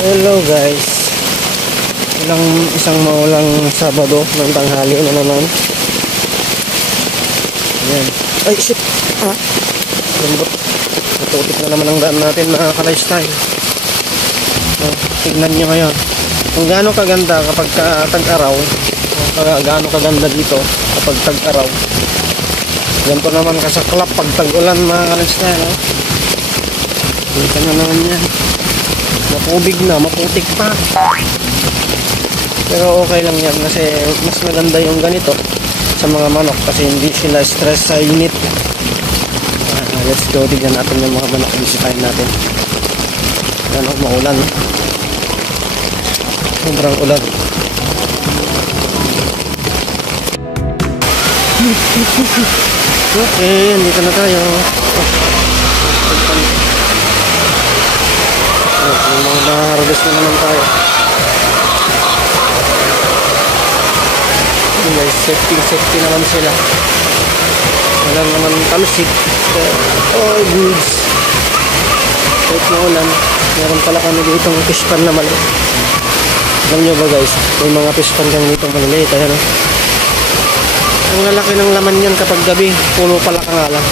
Hello guys, isang maulang Sabado ng tanghali na naman. Ayan. Ay shit, lambot. Natutik na naman ang daan natin mga ka-lifestyle. Tignan nyo ngayon kung gaano kaganda kapag tag-araw, gaano kaganda dito kapag tag-araw. Ganito naman kasaklap pag tag-ulan mga ka-lifestyle. Kita na naman yan, matubig na, maputik pa. Pero okay lang yan kasi mas maganda yung ganito sa mga manok kasi hindi sila stress sa init. Let's go, tignan natin yung mga manok. Bisitahin natin. Yan o, maulan. Sobrang ulan. Okay, andito na tayo. Mga harvest na naman tayo. Guys, safety naman sila. Walang naman talusik. Oh, goods. Kahit na ulan, meron pala kami ditong fish pan na maliit. Alam nyo ba guys, may mga fish pan kang ditong maliliit. Ayan, oh. Ang lalaki ng laman yan kapag gabi, puno pala ka nga lang.